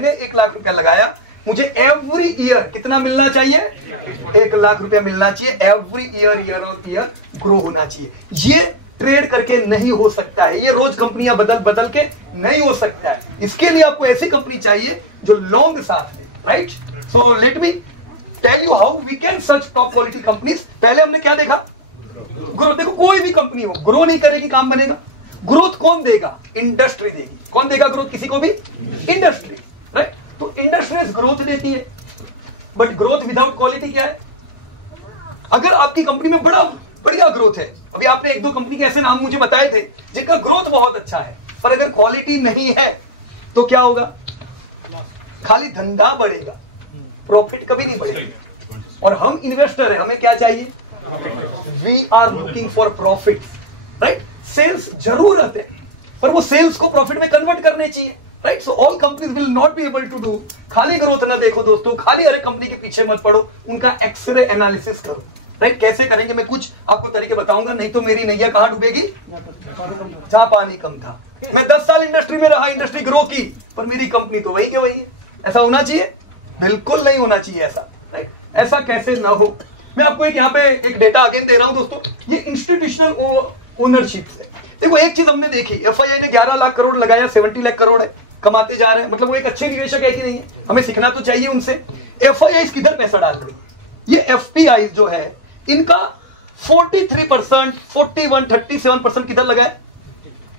मैंने 1 लाख रुपया लगाया, मुझे एवरी ईयर कितना मिलना चाहिए? 1 लाख रुपया मिलना चाहिए every year, year on year grow होना चाहिए। ये ट्रेड करके नहीं हो सकता है, ये रोज कंपनियां बदल बदल के नहीं हो सकता है। इसके लिए आपको ऐसी कंपनी चाहिए जो लॉन्ग साथ है, right? So let me tell you how we can search top quality companies. पहले हमने क्या देखा? ग्रोथ। देखो कोई भी कंपनी हो, ग्रो नहीं करेगी काम बनेगा? ग्रोथ कौन देगा? इंडस्ट्री देगी। कौन देगा ग्रोथ किसी को भी? Industry, right? तो इंडस्ट्रीज ग्रोथ देती है, बट ग्रोथ विदाउट क्वालिटी क्या है? अगर आपकी कंपनी में बड़ा बढ़िया ग्रोथ है, अभी आपने 1-2 कंपनी के ऐसे नाम मुझे बताए थे जिनका ग्रोथ बहुत अच्छा है, पर अगर क्वालिटी नहीं है तो क्या होगा? खाली धंधा बढ़ेगा, प्रॉफिट कभी नहीं बढ़ेगा। और हम इन्वेस्टर हैं, हमें क्या चाहिए? We are looking for profit, right? Sales जरूरत है, पर वो सेल्स को प्रॉफिट में कन्वर्ट करने चाहिए, right? So all companies will not be able to do. खाली ग्रोथ ना देखो दोस्तों, खाली हर एक कंपनी के पीछे मत पड़ो, उनका एक्सरे एनालिसिस करो, राइट? कैसे करेंगे मैं कुछ आपको तरीके बताऊंगा, नहीं तो मेरी नैया कहां डूबेगी? जहां पानी कम था। मैं 10 साल इंडस्ट्री में रहा, इंडस्ट्री ग्रो की, पर मेरी कंपनी तो वही के वही है। ऐसा होना चाहिए? बिल्कुल नहीं होना चाहिए ऐसा, राइट? ऐसा कैसे ना हो। मैं आपको एक यहाँ पे एक डेटा अगेन दे रहा हूं दोस्तों, ये इंस्टीट्यूशनल ओनरशिप से। देखो एक चीज हमने देखी, एफआईआई ने 11 लाख करोड़ लगाया, 70 लाख करोड़ है, कमाते जा रहे हैं, मतलब वो एक अच्छे निवेशक है कि नहीं है? हमें सीखना तो चाहिए उनसे। एफआईआई किधर पैसा डाल रही है? ये एफपीआई जो है इनका 43%, 41, 37% किधर लगा है?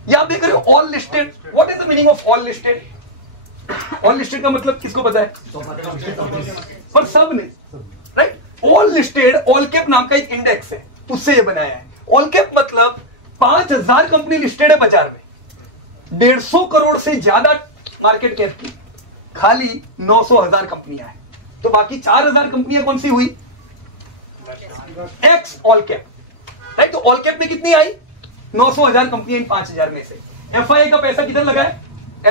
ये आप देख रहे हो all listed. What is the meaning of all listed? All listed का मतलब किसको पता है? पर सब ने, right? All listed, all cap नाम का एक इंडेक्स है, उससे ये बनाया है। ऑल कैप मतलब 5000 कंपनी लिस्टेड है बाजार में, 150 करोड़ से ज्यादा मार्केट कैप की खाली 900,000 कंपनियां हैं, तो बाकी 4000 कंपनियां कौन सी हुई? X all cap, right? तो ऑल कैप में कितनी आई? 900,000 कंपनियां इन 5000 में से। एफआईआई का पैसा किधर लगा है?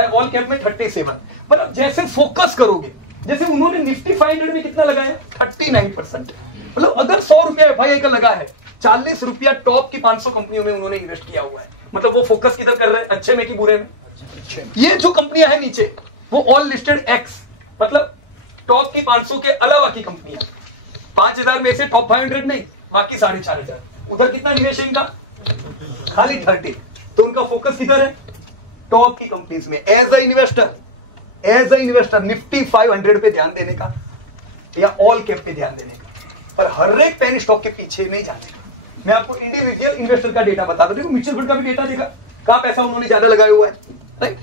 ऑल कैप में 37। मतलब जैसे फोकस करोगे, जैसे उन्होंने निफ्टी 500 में कितना लगाया? 39%। मतलब अगर 100 रुपया एफआईआई का लगा है, 40 रुपया टॉप की 500 कंपनियों में उन्होंने इन्वेस्ट किया हुआ है। मतलब वो फोकस किधर कर रहे हैं? अच्छे में कि बुरे में? ये जो कंपनियां हैं नीचे, वो ऑल लिस्टेड एक्स, मतलब टॉप की 500 के अलावा की कंपनियां। 5000 में से टॉप 500 नहीं, बाकी 4500। उधर कितना निवेश है इनका? खाली 30। तो उनका फोकस किधर है? टॉप की कंपनीज में। एज अ इन्वेस्टर निफ्टी 500 पे ध्यान देने का या ऑल कैप पे ध्यान देने का, पर हर एक पेनी स्टॉक के पीछे नहीं जाने का। मैं आपको इंडिविजुअल इन्वेस्टर का डेटा बता दूं, म्यूचुअल फंड का भी डेटा देखा, कहां पैसा उन्होंने ज्यादा लगाया हुआ है, राइट?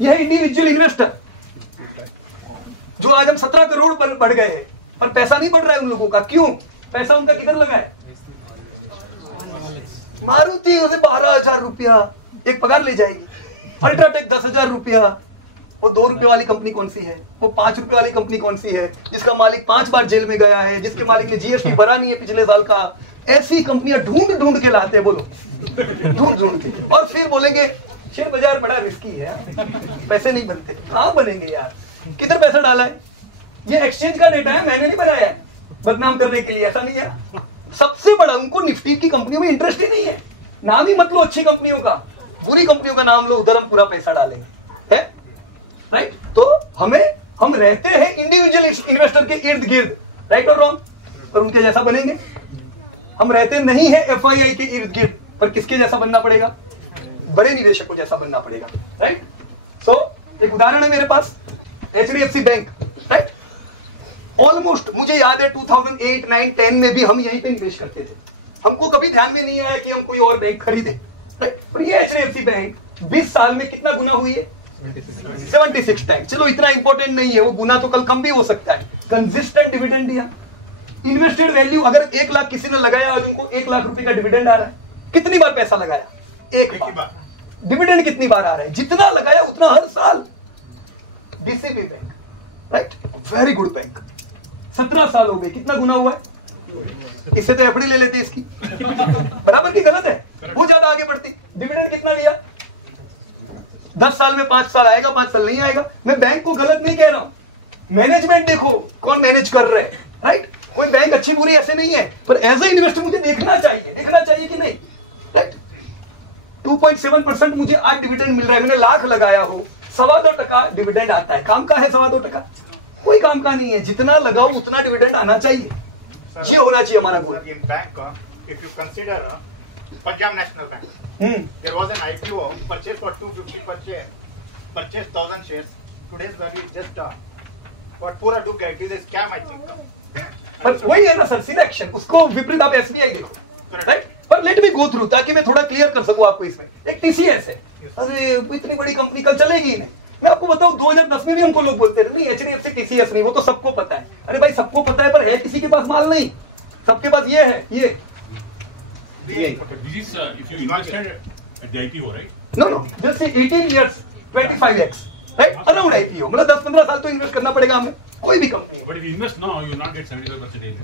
यह है इंडिविजुअल इन्वेस्टर, जो आज हम 17 करोड़ पर बढ़ गए हैं, पर पैसा नहीं बढ़ रहा है उन लोगों का। क्यों? पैसा उनका किधर लगा है? मारुति उसे 12,000 रुपया एक पगार ले जाएगी, अल्ट्राटेक 10,000 रुपया। वो 2 रुपए वाली कंपनी कौन सी है? वो 5 रुपए वाली कंपनी कौन सी है? जिसका मालिक 5 बार जेल में गया है, जिसके मालिक ने जीएसटी भरा नहीं है पिछले साल का। ऐसी कंपनियां ढूंढ ढूंढ के लाते हैं, बोलो, ढूंढ ढूंढ के, और फिर बोलेंगे शेयर बाजार बड़ा रिस्की है, पैसे नहीं बनते। कहां बनेंगे यार? किधर पैसा डाला है? ये एक्सचेंज का डेटा है, मैंने नहीं बनाया है बदनाम करने के लिए, ऐसा नहीं है। सबसे बड़ा उनको निफ्टी की कंपनियों में इंटरेस्ट ही नहीं है। नाम ही मत लो अच्छी कंपनियों का, बुरी कंपनियों का नाम लो, उधर हम पूरा पैसा डालेंगे, है राइट? तो हम रहते हैं इंडिविजुअल इन्वेस्टर के इर्द गिर्द, राइट और रॉन्ग, पर उनके जैसा बनेंगे। हम रहते नहीं है एफआईआई के इर्द गिर्द, पर किसके जैसा बनना पड़ेगा? बड़े निवेशकों जैसा बनना पड़ेगा, राइट? सो एक उदाहरण है मेरे पास, एचडीएफसी बैंक, राइट? ऑलमोस्ट मुझे याद है 2008, 9, 10 में भी हम यहीं पे निवेश करते थे। हमको कभी ध्यान में नहीं आया कि हम कोई और बैंक खरीदे, राइट? पर ये एचडीएफसी बैंक 20 साल में कितना गुना हुई है? 76 टाइम्स। चलो इतना इंपॉर्टेंट नहीं है, वो गुना तो कल कम भी हो सकता है। कंसिस्टेंट डिविडेंड दिया, इन्वेस्टेड वैल्यू, अगर 1 लाख किसी ने लगाया और उनको 1 लाख रुपए का डिविडेंड आ रहा है, कितनी बार पैसा लगाया? एक बार। डिविडेंड कितनी बार आ रहा है? जितना लगाया उतना हर साल। DCB bank, right? Very good bank. 17 साल हो गए, कितना गुना हुआ है? इससे तो एफडी ले लेते इसकी, बराबर की गलत है, वो ज्यादा आगे बढ़ती। डिविडेंड कितना लिया? 10 साल में 5 साल आएगा, 5 साल नहीं आएगा। मैं बैंक को गलत नहीं कह रहा हूं, मैनेजमेंट देखो कौन मैनेज कर रहे हैं, राइट? कोई बैंक अच्छी बुरी ऐसे नहीं है, पर एज ए इन्वेस्टर मुझे देखना चाहिए कि नहीं, राइट? 2.7% मुझे आज डिविडेंड मिल रहा है, मैंने लाख लगाया हो, 2.25% डिविडेंड आता है। काम का है 2.25%? कोई काम का नहीं है, जितना लगाओ उतना डिविडेंड आना चाहिए। ये होना चाहिए हमारा गोल। In bank, if you consider Punjab National Bank, there was an IPO purchase for 250 per share, purchased 1000 shares. Today's value is just what पूरा डूब गया। It is a scam, I think. पर वही है ना सर, सिलेक्शन। उसको विपरीत आप SBI देखो, राइट? पर लेट मी गो थ्रू ताकि मैं थोड़ा क्लियर कर सकूं आपको। इसमें एक TCS है, अरे इतनी बड़ी कंपनी कल चलेगी ही नहीं। मैं आपको बताऊं 2010 में भी हमको लोग बोलते रहे नहीं HDFC TCS नहीं, वो तो सबको पता है। अरे भाई सबको पता है, पर है किसी के पास माल नहीं, सबके पास ये है ये। This is if you invested at the IPO, right? No, just 18 years 25x, right? Around IPO, मतलब 10-15 साल तो इन्वेस्ट करना पड़ेगा हमें, कोई भी company. But if you invest now, you will not get 75% yield.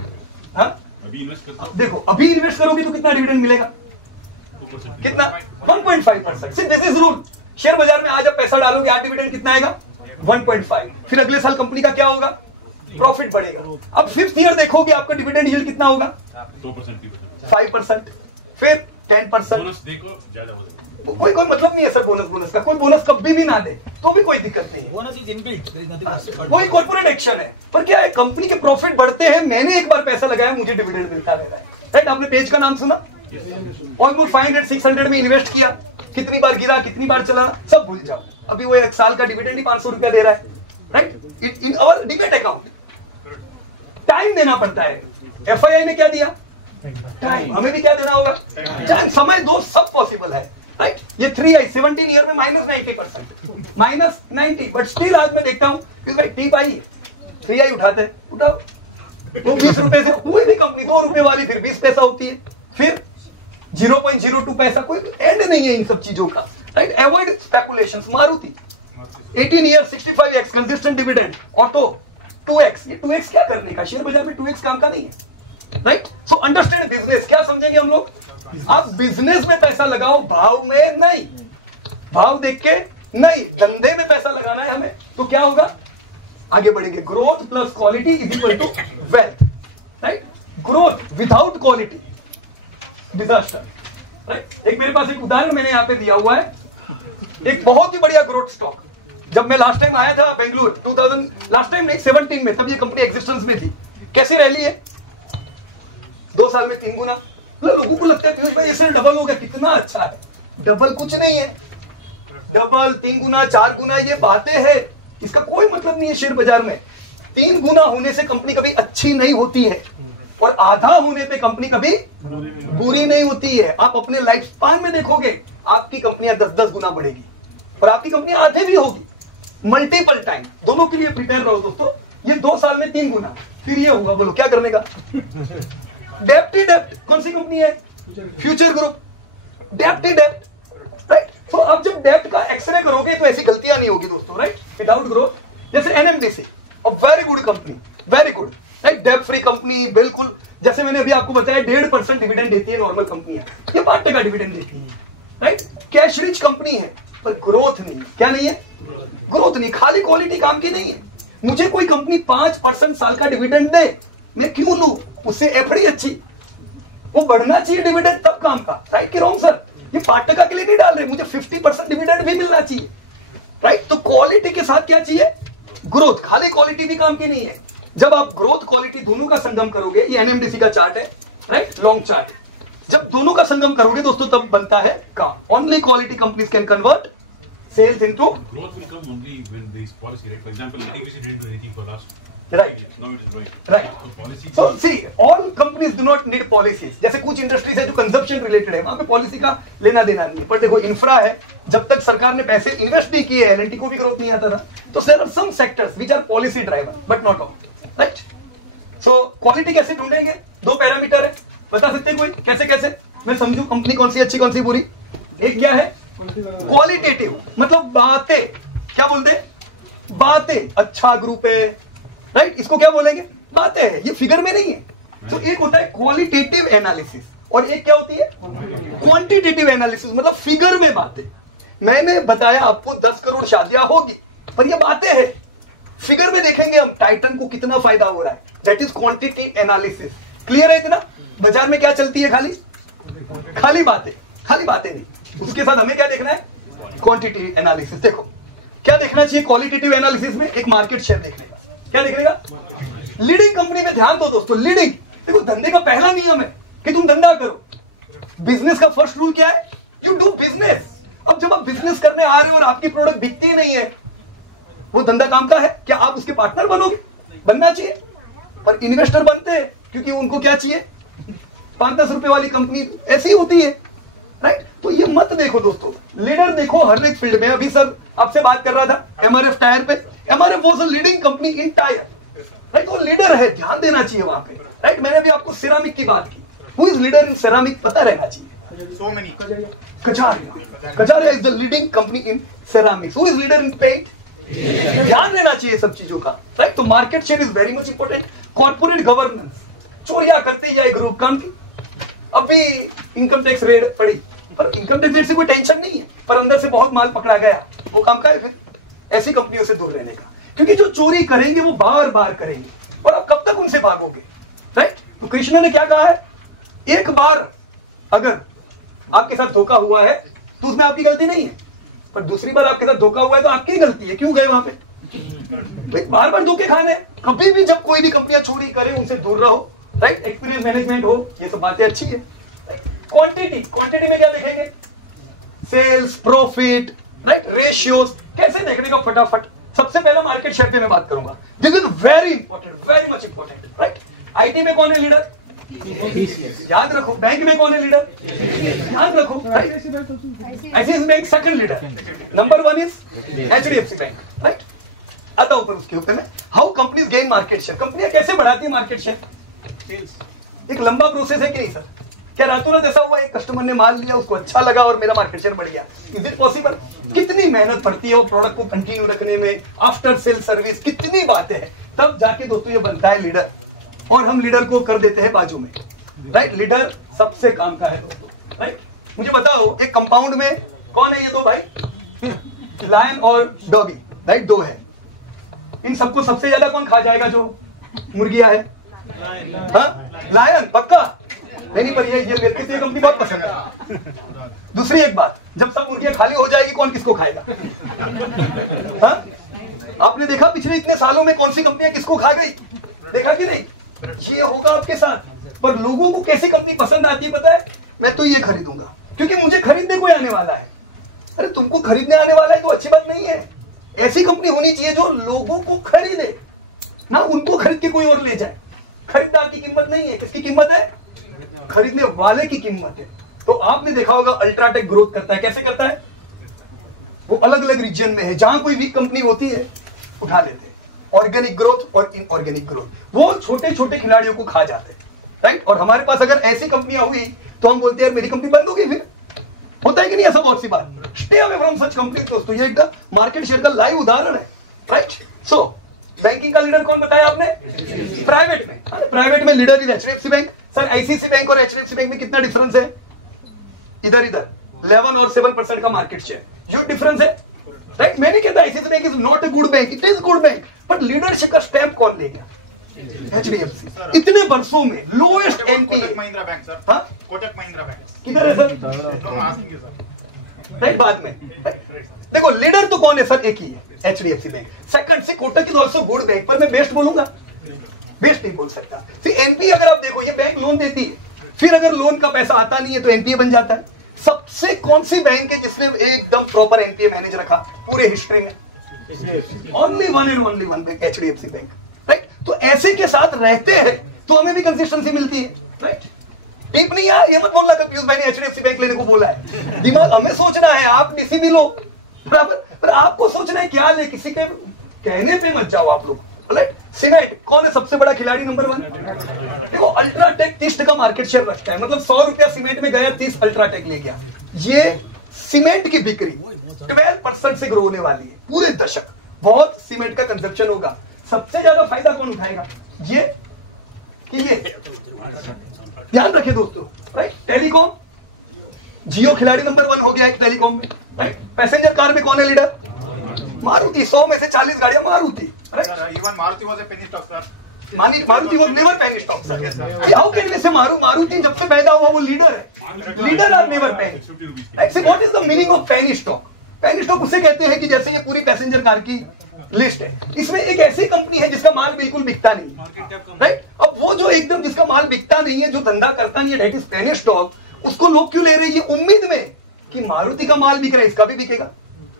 हाँ? अभी इन्वेस्ट करते हो देखो अभी इन्वेस्ट करोगे तो कितना डिविडेंड मिलेगा? 2%. कितना? 1.5%। This is rule. शेयर बाजार में आज आप पैसा डालोगे, आज डिविडेंड कितना आएगा? 1.5। फिर अगले साल कंपनी का क्या होगा? प्रॉफिट बढ़ेगा। अब 5th ईयर देखोगे आपका डिविडेंड यील्ड कितना होगा? 2%, 5%, फिर 10%। बोनस देखो ज्यादा हो जाएगा। कोई मतलब नहीं है सर बोनस का। कोई बोनस कभी भी ना दे तो भी कोई दिक्कत नहीं है। Bonus is inbuilt, there is nothing. कोई कॉर्पोरेट एक्शन है, पर क्या है, कंपनी के प्रॉफिट बढ़ते हैं। मैंने एक बार पैसा लगाया, मुझे डिविडेंड मिलता रह रहा है, राइट? आपने पेज का नाम सुना? ऑलमोस्ट 500-600 में इन्वेस्ट किया, कितनी बार गिरा, कितनी बार चला, सब भूल जाओ। अभी वो एक साल का डिविडेंड ही 500 रुपया दे रहा है, right? In our demat account time देना पड़ता है। FII ने क्या दिया? टाइम। हमें भी क्या देना होगा? टाइम। समय दो, सब पॉसिबल है, राइट? ये 3i 17 ईयर में -90%, -90। बट स्टिल आज मैं देखता हूँ कि भाई टी पाई 3i उठाते हैं, उठाओ वो 20 रुपए से कोई भी कंपनी 2 रुपए वाली फिर 20 पैसा होती है, फिर 0.02 पैसा। कोई एंड नहीं है इन सब चीजों का, right? Avoid speculations. Maruti 18 year 65x consistent dividend. Auto 2x। ये 2x क्या करने का? शेयर बाजार में 2x काम का नहीं है, राइट? So understand business. क्या समझेंगे हम लोग? आप बिजनेस में पैसा लगाओ, भाव में नहीं, भाव देख के नहीं। धंधे में पैसा लगाना है हमें, तो क्या होगा? आगे बढ़ेंगे। Growth plus quality is equal to wealth, right? Growth without quality disaster, right? एक मेरे पास एक उदाहरण मैंने यहां पे दिया हुआ है, एक बहुत ही बढ़िया ग्रोथ स्टॉक। जब मैं लास्ट टाइम आया था बेंगलुरु 2000, लास्ट टाइम नहीं 17 में, तब ये कंपनी एग्जिस्टेंस में थी। कैसी रैली है? 2 साल में 3 गुना। लोगों को लगता है पीयूष भाई इससे डबल हो गया, कितना अच्छा है। डबल कुछ नहीं है, डबल 3 गुना 4 गुना ये बातें हैं, इसका कोई मतलब नहीं है। शेयर बाजार में 3 गुना होने से कंपनी कभी अच्छी नहीं होती है, और आधा होने पे कंपनी कभी बुरी नहीं होती है। आप अपने लाइफ स्पान में देखोगे आपकी कंपनियां 10-10 गुना बढ़ेगी, और आपकी कंपनी आधे भी होगी, मल्टीपल टाइम। दोनों के लिए प्रिपेयर रहो दोस्तों। ये 2 साल में 3 गुना, फिर ये होगा, बोलो क्या करने का? डेप्ट ही डेप्ट। कौन सी कंपनी है? Future group. डेप्ट ही डेप्ट, राइट? तो अब जब डेप्ट का एक्सरे करोगे तो ऐसी गलतियां नहीं होगी दोस्तों, राइट? Without growth. जैसे NMDC, a very good company, very good, right? डेप्ट फ्री कंपनी, बिल्कुल। जैसे मैंने अभी आपको बताया 1.5% डिविडेंड देती है नॉर्मल कंपनियां, ये 5% डिविडेंड देती है, राइट? कैश रिच कंपनी है, पर ग्रोथ नहीं। क्या नहीं है? ग्रोथ नहीं। खाली क्वालिटी काम की नहीं है। मुझे कोई कंपनी 5% साल का डिविडेंड दे, मैं क्यों लूं? उससे एफडी अच्छी, वो बढ़ना चाहिए डिविडेंड, तब काम का, राइट कि रॉन्ग सर? ये 5% के लिए नहीं डाल रहे, मुझे 50% डिविडेंड भी मिलना चाहिए, राइट? तो क्वालिटी के साथ क्या चाहिए? ग्रोथ। खाली क्वालिटी भी काम की नहीं है। जब आप ग्रोथ क्वालिटी दोनों का संगम करोगे, ये NMDC का चार्ट है, राइट? Long chart. जब दोनों का संगम करोगे दोस्तों, तब बनता है काम। Only quality companies can convert sales into Growth will come only when there is policy, right? For example, NTPC didn't do anything for last. right, Now it is growing. right. So policy. So see, all companies do not need policies. जैसे कुछ industries है जो consumption related है, वहां पे policy का लेना देना नहीं है। पर देखो इंफ्रा है, जब तक सरकार ने पैसे इन्वेस्ट भी किए, L&T को भी ग्रोथ नहीं आता था, तो there are some sectors which are policy driver, but not all, right? So quality कैसे ढूंढेंगे? 2 पैरामीटर है, बता सकते हैं कोई? कैसे कैसे मैं समझू कंपनी कौन सी अच्छी कौन सी बुरी? एक क्या है? क्वालिटेटिव, मतलब बातें। क्या बोलते हैं? बातें। अच्छा ग्रुप है, राइट? इसको क्या बोलेंगे? बातें है, ये फिगर में नहीं है। तो एक होता है क्वालिटेटिव एनालिसिस, और एक क्या होती है? क्वांटिटेटिव एनालिसिस, मतलब फिगर में बातें। मैंने बताया आपको 10 करोड़ शादियां होगी, पर ये बातें हैं। फिगर में देखेंगे हम टाइटन को कितना फायदा हो रहा है, that is quantity analysis. Clear है इतना? बाजार में क्या चलती है? खाली बातें, खाली बातें नहीं। उसके साथ हमें क्या देखना है? Quantity analysis. देखो क्या देखना चाहिए क्वालिटेटिव एनालिसिस में? एक मार्केट शेयर देखने का। क्या देखने का? लीडिंग कंपनी में ध्यान दो दोस्तों। लीडिंग, देखो धंधे का पहला नियम है कि तुम धंधा करो। बिजनेस का फर्स्ट रूल क्या है? You do business. अब जब आप बिजनेस करने आ रहे हो और आपकी प्रोडक्ट बिकती ही नहीं है, वो धंधा काम का है क्या? आप उसके पार्टनर बनोगे? बनना चाहिए। पर इन्वेस्टर बनते हैं क्योंकि उनको क्या चाहिए? 5-10 रुपए वाली कंपनी ऐसी होती है, राइट? तो ये मत देखो दोस्तों, लीडर देखो हर एक फील्ड में। अभी सर आपसे बात कर रहा था एमआरएफ टायर पे। MRF was a leading company in tyre, right? वो लीडर है, ध्यान देना चाहिए वहां पे, राइट? मैंने अभी आपको सिरामिक की बात की। Who is leader in ceramic पता रहना चाहिए। So many. Kajaria is the leading company in ceramics. Who is leader in paint? ध्यान देना चाहिए सब चीजों का, राइट? तो market share is very much important. Corporate governance, चोरियां करते ही एक ग्रुप काम की। अभी इनकम टैक्स रेड पड़ी, पर इनकम टैक्स रेड से कोई टेंशन नहीं है, पर अंदर से बहुत माल पकड़ा गया, वो काम का है। फिर ऐसी कंपनियों से दूर रहने का, क्योंकि जो चोरी करेंगे वो बार बार करेंगे और आप कब तक उनसे भागोगे, राइट? तो कृष्ण ने क्या कहा है? एक बार अगर आपके साथ धोखा हुआ है तो उसमें आपकी गलती नहीं है, पर दूसरी बार आपके साथ धोखा हुआ है तो आपकी गलती है। क्यों गए वहां पे? बार बार धोखे खाने। कभी भी जब कोई भी कंपनियां चोरी करे उनसे दूर रहो, राइट? एक्सपीरियंस मैनेजमेंट हो, ये सब बातें अच्छी है। क्वांटिटी, क्वांटिटी में क्या देखेंगे? Sales, profit, right? रेशियोज कैसे देखने का फटाफट। सबसे पहले मार्केट शेयर पे मैं बात करूंगा। This is very important, very much important, right? IT में कौन है लीडर? याद रखो। बैंक में कौन है लीडर? याद रखो, right? ICICI bank second leader, number 1 is HDFC bank, right? आता ऊपर उसके ऊपर में how companies gain market share. कंपनियां कैसे बढ़ाती है मार्केट शेयर? एक लंबा प्रोसेस है कि नहीं सर? क्या रातों रात ऐसा हुआ एक कस्टमर ने माल लिया, उसको अच्छा लगा और मेरा मार्केट शेयर बढ़ गया? Is it possible? कितनी मेहनत पड़ती है वो प्रोडक्ट को कंटिन्यू रखने में, आफ्टर सेल सर्विस, कितनी बातें हैं, तब जाके दोस्तों ये बनता है लीडर। और हम लीडर को कर देते हैं बाजू में, राइट? लीडर सबसे काम का है दोस्तों, राइट? मुझे बताओ एक कंपाउंड में कौन है ये दो भाई? लायन और डॉगी, राइट? दो है। इन सबको सबसे ज्यादा कौन खा जाएगा? जो मुर्गियां है, हाँ? लायन पक्का नहीं, पर ये मेरे को ये कंपनी बहुत पसंद है। दूसरी एक बात, जब सब मुर्गियां खाली हो जाएगी कौन किसको खाएगा? हाँ? आपने देखा पिछले इतने सालों में कौन सी कंपनियां किसको खा गई? देखा कि नहीं? ये होगा आपके साथ। पर लोगों को कैसी कंपनी पसंद आती है पता है? मैं तो ये खरीदूंगा क्योंकि मुझे खरीदने कोई आने वाला है। अरे तुमको खरीदने आने वाला है तो अच्छी बात नहीं है। ऐसी कंपनी होनी चाहिए जो लोगों को खरीदे, ना उनको खरीद के कोई और ले जाए। खरीदार की कीमत नहीं है, किसकी कीमत है? खरीदने वाले की कीमत है। तो आपने देखा होगा अल्ट्राटेक ग्रोथ करता है। कैसे करता है? वो अलग अलग रीजन में है, जहां कोई वीक कंपनी होती है उठा लेते हैं। ऑर्गेनिक ग्रोथ और इनऑर्गेनिक ग्रोथ, वो छोटे छोटे खिलाड़ियों को खा जाते हैं, राइट? और हमारे पास अगर ऐसी कंपनियां हुई तो हम बोलते हैं यार मेरी कंपनी बंद होगी। फिर होता है कि नहीं ऐसा? बहुत सी बात। Stay away from such company दोस्तों। ये एकदम मार्केट शेयर का लाइव उदाहरण है, राइट? सो बैंकिंग का लीडर कौन बताया आपने? प्राइवेट में, प्राइवेट में leader is HDFC bank. Sir ICICI bank और HDFC बैंक में कितना डिफरेंस है? इधर 11 और 7% का मार्केट शेयर, जो डिफरेंस है, राइट? मैं नहीं कहता ICICI bank is not a good bank, it is good bank, but leadership का स्टैम्प कौन ले गया? HDFC। इतने वर्षों में lowest NPA। Kotak Mahindra bank sir. हाँ? कोटक महिंद्रा बैंक किधर है सर? राइट, बाद में। देखो लीडर तो कौन है सर? एक ही है, HDFC बैंक। सेकंड से Kotak is also good bank, पर मैं बेस्ट बोलूंगा? बेस्ट नहीं बोल सकता। NPA अगर आप देखो, ये बैंक लोन देती है, फिर अगर लोन का पैसा आता नहीं है तो NPA बन जाता है। सबसे कौन सी बैंक है जिसने एकदम प्रॉपर NPA मैनेज रखा पूरे हिस्ट्री में? Only one and only one bank, HDFC bank, right? तो ऐसे के साथ रहते हैं तो हमें भी कंसिस्टेंसी मिलती है, राइट? डीप नहीं यार, ये मत बोलना कंफ्यूज मैंने HDFC बैंक लेने को बोला है। दिमाग हमें सोचना है, आप डीसी भी लो, बराबर, पर आपको सोचना है क्या ले, किसी के कहने पे मत जाओ आप लोग, राइट? सीमेंट कौन है सबसे बड़ा खिलाड़ी? नंबर 1। देखो अल्ट्राटेक 30% का मार्केट शेयर रखता है, मतलब 100 रुपया सीमेंट में गया, 30 अल्ट्राटेक ले गया। ये सीमेंट की बिक्री 12% से ग्रो होने वाली है पूरे दशक। बहुत सीमेंट का कंजप्शन होगा। सबसे ज्यादा फायदा कौन उठाएगा? ये कि ये, ध्यान रखे दोस्तों, राइट? टेलीकॉम, जियो खिलाड़ी नंबर 1 हो गया है टेलीकॉम में, राइट? पैसेंजर कार में कौन है लीडर? मारुति। 100 में से 40 गाड़ियां Maruti, right? Even Maruti was a penny stock, sir. Maruti was never penny stock, sir. How can we say Maruti जब से पैदा हुआ वो लीडर है? Leader are never penny. Like, what is the meaning of penny stock? Penny stock उसे कहते हैं कि जैसे ये पूरी पैसेंजर कार की लिस्ट है, इसमें एक ऐसी कंपनी है जिसका माल बिल्कुल बिकता नहीं, राइट। अब वो जो एकदम जिसका माल बिकता नहीं है, जो धंधा करता नहीं है, दैट इज पेनी स्टॉक, उसको लोग क्यों ले रहे हैं? ये उम्मीद में कि मारुति का माल बिक रहा है, इसका भी बिकेगा,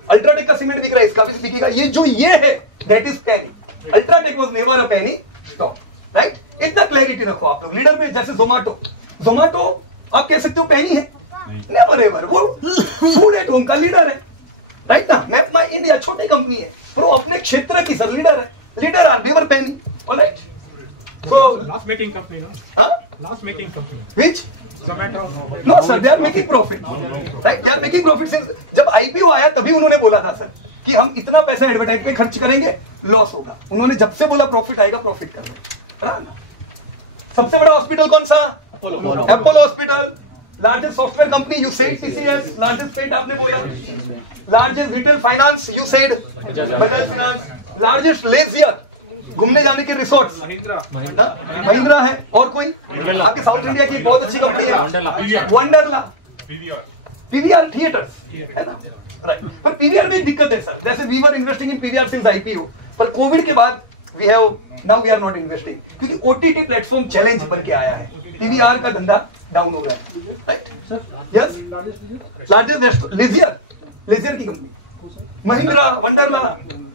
अल्ट्राटेक का सीमेंट बिक रहा है, इसका भी बिकेगा। ये है that is Penney. UltraTech was never a penny stock, right. इतना क्लैरिटी रखो आप लोग। लीडर में जैसे जोमेटो आप कह सकते हो पेनी है, नेवर एवर, वो फूड एट होम का लीडर है, राइट ना। मैप माई इंडिया छोटी कंपनी है पर वो अपने क्षेत्र की सर लीडर है, leader are never penny, alright. So loss making company, no? Huh? Loss making company. Which? Zomato. No sir, they are making profit, right? They are making profit since जब IPO आया तभी उन्होंने बोला था sir कि हम इतना पैसा एडवर्टाइज पे खर्च करेंगे, लॉस होगा। उन्होंने जब से बोला प्रॉफिट आएगा, प्रॉफिट कर रहे। सबसे बड़ा हॉस्पिटल कौन सा? Apollo hospital. Largest software company you said TCS, largest pet आपने बोला। Largest retail finance you said Bajaj finance. Largest leisure घूमने जाने के रिसोर्ट्स महिंद्रा है। और कोई आपके साउथ इंडिया की बहुत अच्छी कंपनी है वंडरला, पीवीआर थिएटर्स है ना, राइट। पर पीवीआर में दिक्कत है सर, जैसे we were investing in PVR since IPO, पर कोविड के बाद वी आर नॉट इन्वेस्टिंग, क्योंकि OTT प्लेटफॉर्म चैलेंज बन के आया है, पीवीआर का धंधा डाउन हो गया, राइट। यस, लार्जेस्ट लेजियर की company Mahindra, Wonderla,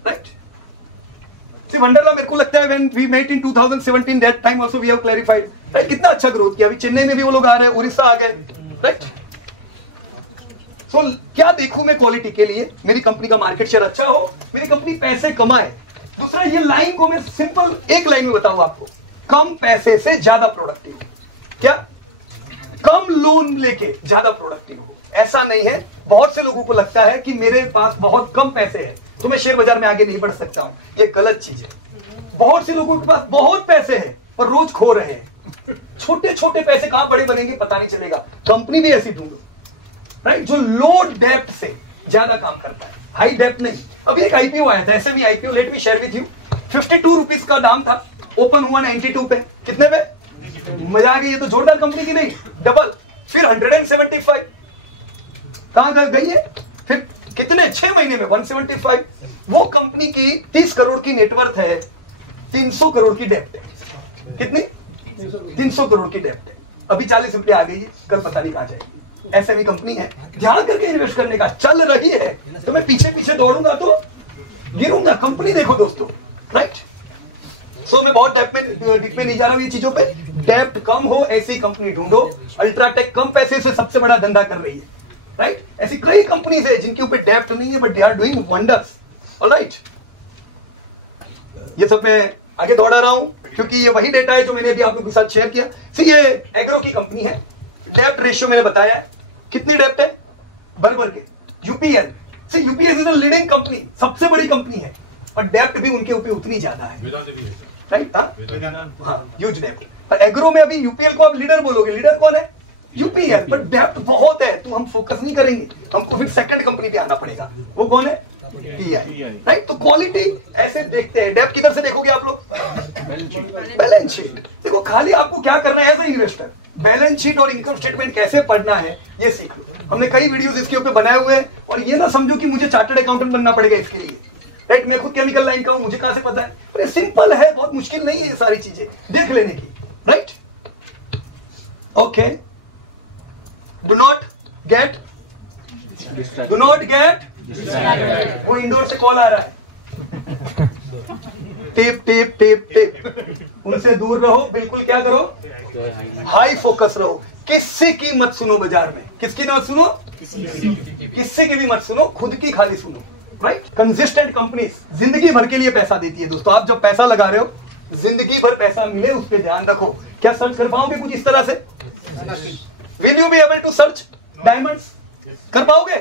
right. See, Wonderla मेरे को लगता है when we met in 2017, that time also we have clarified, right? कितना अच्छा ग्रोथ किया। अभी चेन्नई में भी वो लोग आ रहे हैं, उड़ीसा आ गए, राइट। सो क्या देखूं मैं क्वालिटी के लिए? मेरी कंपनी का मार्केट शेयर अच्छा हो, मेरी कंपनी पैसे कमाए। दूसरा, ये लाइन को मैं सिंपल एक लाइन में बताऊं आपको, कम पैसे से ज्यादा प्रोडक्टिव। क्या? कम लोन लेके ज्यादा प्रोडक्टिव हो। ऐसा नहीं है, बहुत से लोगों को लगता है कि मेरे पास बहुत कम पैसे हैं तो मैं शेयर बाजार में आगे नहीं बढ़ सकता हूं। ये गलत चीज है। बहुत से लोगों के पास बहुत पैसे हैं पर रोज खो रहे हैं। छोटे छोटे पैसे कहां बड़े बनेंगे पता नहीं चलेगा। कंपनी भी ऐसी ढूंढो, राइट, जो लो डेप्थ से ज्यादा काम करता है, हाई डेप्थ नहीं। अभी एक IPO आया था, ऐसे भी IPO, let me share with you. 52 rupees का दाम था, ओपन हुआ 92 पे। कितने पे? मजा आ गई। ये तो जोरदार कंपनी की नहीं, डबल। फिर 175 कहां गई है? फिर कितने 6 महीने में 175। वो कंपनी की 30 करोड़ की नेटवर्थ है, 300 करोड़ की डेप्ट है। कितनी? 300 करोड़ की डेप्ट है। अभी 40 रुपये आ गई है, कल पता नहीं कहां जाएगी। ऐसे भी कंपनी है, ध्यान करके इन्वेस्ट करने का। चल रही है तो मैं पीछे पीछे दौड़ूंगा तो गिरूंगा। कंपनी देखो दोस्तों, राइट। सो मैं बहुत डेप्थ में नहीं जा रहा हूं ये चीजों पे। डेप्ट कम हो ऐसी कंपनी ढूंढो। अल्ट्राटेक कम पैसे से सबसे बड़ा धंधा कर रही है, राइट। ऐसी कई कंपनीज है जिनके ऊपर डेप्ट नहीं है but they are doing wonders, alright. ये सब मैं आगे दौड़ा रहा हूं क्योंकि ये वही डेटा है जो मैंने अभी आप लोगों के साथ शेयर किया। सी, ये एग्रो की कंपनी है। डेप्ट रेशियो मैंने बताया है, कितनी डेप्ट है भर के। UPL, see UPL is a leading company, सबसे बड़ी कंपनी है, और डेप्ट भी उनके ऊपर उतनी ज्यादा है, राइट। हाँ, ह्यूज डेप्ट। एग्रो में अभी यूपीएल को आप लीडर बोलोगे, लीडर कौन है? यूपीएल, पर डेप्ट बहुत है तो हम फोकस नहीं करेंगे, हमको फिर सेकंड कंपनी पे आना पड़ेगा। वो कौन है? Pi, right. तो क्वालिटी ऐसे देखते हैं। डेप्ट किधर से देखोगे आप लोग? Balance sheet. देखो, खाली आपको क्या करना है as a investor, balance sheet और इनकम स्टेटमेंट कैसे पढ़ना है ये सीख लो। हमने कई वीडियोस इसके ऊपर बनाए हुए हैं, और ये ना समझो कि मुझे चार्टर्ड अकाउंटेंट बनना पड़ेगा इसके लिए, राइट। मैं खुद केमिकल लाइन का हूं, मुझे कहां से पता है? पर सिंपल है, बहुत मुश्किल नहीं है ये सारी चीजें देख लेने की, right. Okay, do not gate वो इंडोर से कॉल आ रहा है। टेप टेप टेप टेप, उनसे दूर रहो। बिल्कुल क्या करो? हाई फोकस रहो। किसी की मत सुनो बाजार में। किसकी मत सुनो? किसी की भी मत सुनो, खुद की खाली सुनो, राइट। कंसिस्टेंट कंपनीज जिंदगी भर के लिए पैसा देती है दोस्तों। आप जब पैसा लगा रहे हो, जिंदगी भर पैसा मिले उस पर ध्यान रखो। क्या सर्च कर पाओगे कुछ इस तरह से? Will you be able to search diamonds? कर पाओगे?